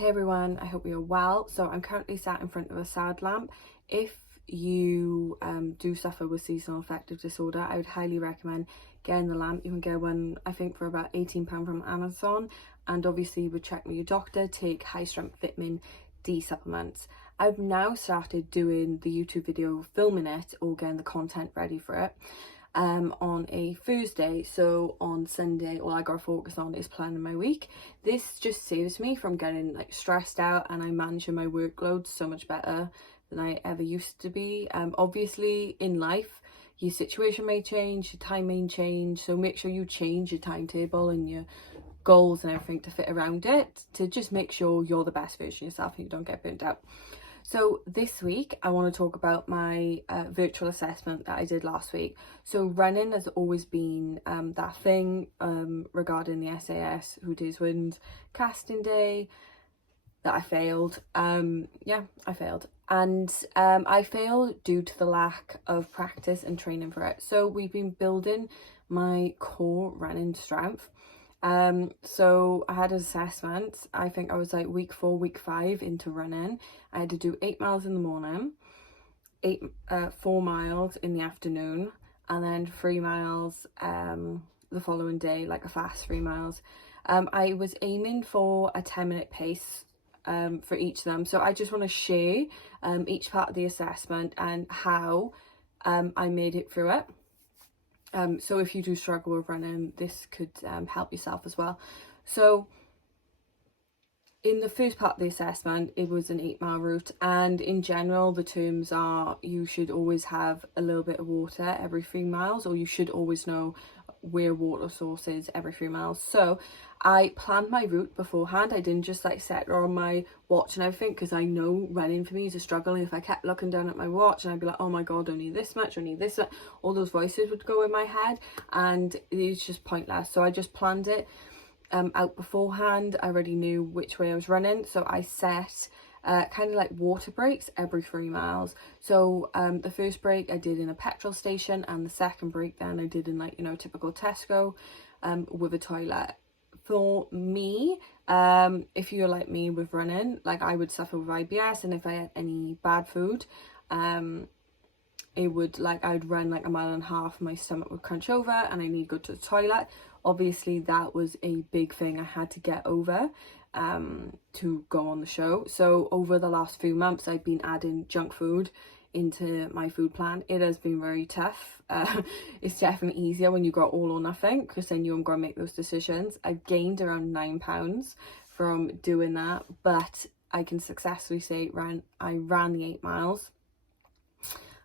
Hey everyone, I hope you're well. So I'm currently sat in front of a sad lamp. If you do suffer with seasonal affective disorder, I would highly recommend getting the lamp. You can get one, I think, for about £18 from Amazon, and obviously you would check with your doctor, take high strength vitamin D supplements. I've now started doing the YouTube video, filming it or getting the content ready for it on a Thursday. So on Sunday, all I gotta focus on is planning my week. This just saves me from getting like stressed out, and I'm managing my workload so much better than I ever used to be. Obviously in life your situation may change, your time may change, so make sure you change your timetable and your goals and everything to fit around it, to just make sure you're the best version of yourself and you don't get burnt out. So this week I want to talk about my virtual assessment that I did last week. So running has always been that thing regarding the SAS, who days wins casting day, that I failed. I failed. And I failed due to the lack of practice and training for it. So we've been building my core running strength. So I had an assessment. I think I was like week 4, week 5 into running. I had to do 8 miles in the morning, 4 miles in the afternoon, and then 3 miles the following day, like a fast 3 miles. I was aiming for a 10-minute pace for each of them. So I just want to share each part of the assessment and how I made it through it. So if you do struggle with running, this could help yourself as well. So in the first part of the assessment, it was an 8-mile route, and in general the terms are you should always have a little bit of water every 3 miles, or you should always know where water source is every 3 miles. So I planned my route beforehand. I didn't just like set it on my watch and everything, because I know running for me is a struggle. If I kept looking down at my watch and I'd be like, oh my god, I need this much, I need this much, all those voices would go in my head and it's just pointless. So I just planned it out beforehand. I already knew which way I was running, so I set kind of like water breaks every 3 miles. So the first break I did in a petrol station, and the second break then I did in, like, you know, typical Tesco with a toilet. For me, if you're like me with running, like I would suffer with IBS, and if I had any bad food, it would, like, I'd run like 1.5 miles, my stomach would crunch over and I need to go to the toilet. Obviously that was a big thing I had to get over to go on the show. So over the last few months I've been adding junk food into my food plan. It has been very tough. It's definitely easier when you got all or nothing, because then you're gonna make those decisions. I've gained around 9 pounds from doing that, but I can successfully say I ran the 8 miles.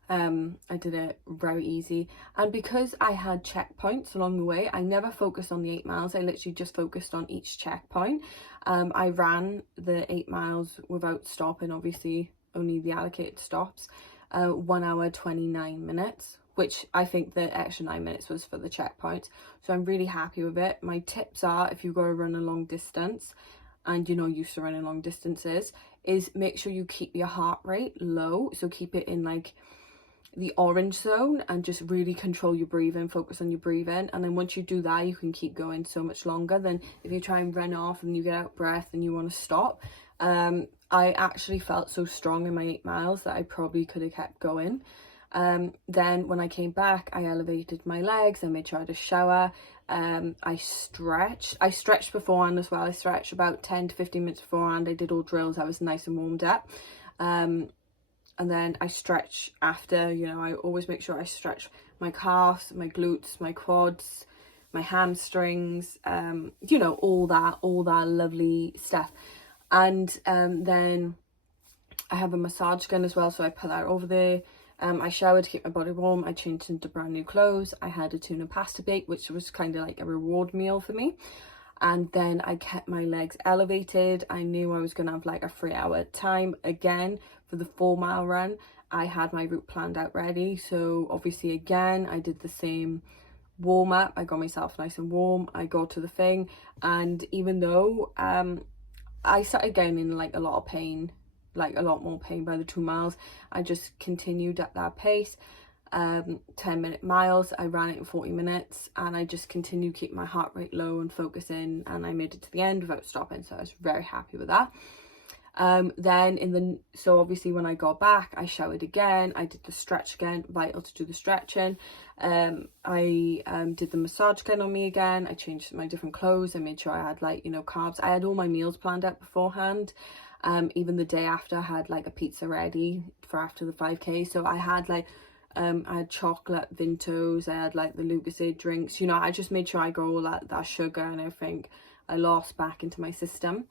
I did it very easy, and because I had checkpoints along the way, I never focused on the 8 miles. I literally just focused on each checkpoint. I ran the 8 miles without stopping, obviously only the allocated stops. 1 hour 29 minutes, which I think the extra 9 minutes was for the checkpoint, so I'm really happy with it. My tips are, if you go to run a long distance and you're not used to running long distances, is make sure you keep your heart rate low. So keep it in like the orange zone and just really control your breathing, focus on your breathing, and then once you do that you can keep going so much longer than if you try and run off and you get out of breath and you want to stop. I actually felt so strong in my 8 miles that I probably could have kept going. Then when I came back, I elevated my legs, I made sure I had a shower, I stretched beforehand as well. I stretched about 10 to 15 minutes beforehand. I did all drills, I was nice and warmed up. And then I stretch after, you know, I always make sure I stretch my calves, my glutes, my quads, my hamstrings, you know, all that lovely stuff. And then I have a massage gun as well, so I put that over there. I showered to keep my body warm, I changed into brand new clothes, I had a tuna pasta bake, which was kind of like a reward meal for me. And then I kept my legs elevated. I knew I was going to have like a 3-hour time again for the 4-mile run. I had my route planned out ready, so obviously again I did the same warm up. I got myself nice and warm, I got to the thing, and even though I started getting in like a lot of pain, like a lot more pain by the 2 miles, I just continued at that pace. 10-minute miles, I ran it in 40 minutes, and I just continued to keep my heart rate low and focusing, and I made it to the end without stopping, so I was very happy with that. Then so obviously when I got back, I showered again, I did the stretch again, vital to do the stretching. I did the massage again on me again. I changed my different clothes. I made sure I had like, you know, carbs. I had all my meals planned out beforehand. Even the day after, I had like a pizza ready for after the 5k. So I had like I had chocolate Vintos, I had like the Lucozade drinks, you know, I just made sure I got all that sugar and everything I lost back into my system.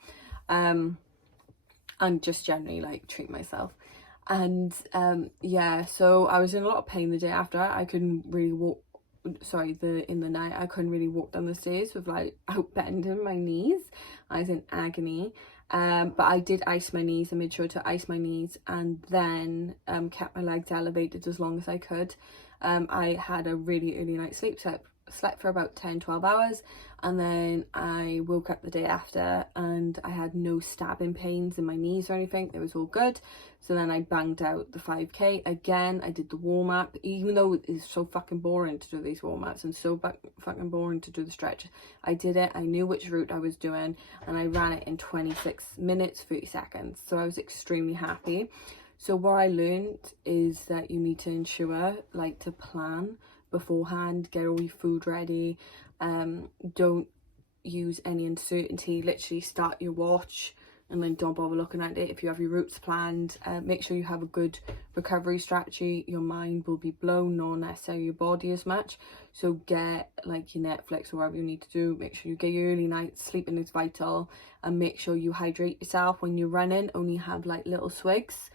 And just generally like treat myself. And yeah, so I was in a lot of pain the day after. I couldn't really walk, in the night I couldn't really walk down the stairs with like out bending my knees. I was in agony. But I did ice my knees. I made sure to ice my knees, and then kept my legs elevated as long as I could. I had a really early night sleep, so I slept for about 10-12 hours, and then I woke up the day after and I had no stabbing pains in my knees or anything. It was all good. So then I banged out the 5k again. I did the warm-up, even though it's so fucking boring to do these warm-ups and so fucking boring to do the stretch. I did it. I knew which route I was doing, and I ran it in 26 minutes 30 seconds. So I was extremely happy. So what I learned is that you need to ensure, like, to plan beforehand, get all your food ready. Don't use any uncertainty. Literally start your watch and then don't bother looking at it. If you have your routes planned, make sure you have a good recovery strategy. Your mind will be blown, not necessarily your body as much. So get like your Netflix or whatever you need to do. Make sure you get your early nights. Sleeping is vital, and make sure you hydrate yourself when you're running. Only have like little swigs,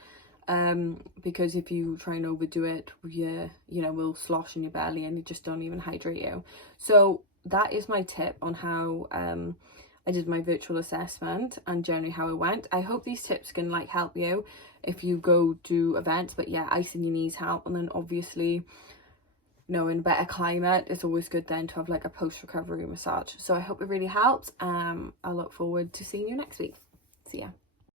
because if you try and overdo it, you know, will slosh in your belly and you just don't even hydrate you. So that is my tip on how I did my virtual assessment and generally how it went. I hope these tips can like help you if you go do events. But yeah, icing your knees help, and then obviously, you know, in a better climate, it's always good then to have like a post-recovery massage. So I hope it really helps. I look forward to seeing you next week. See ya.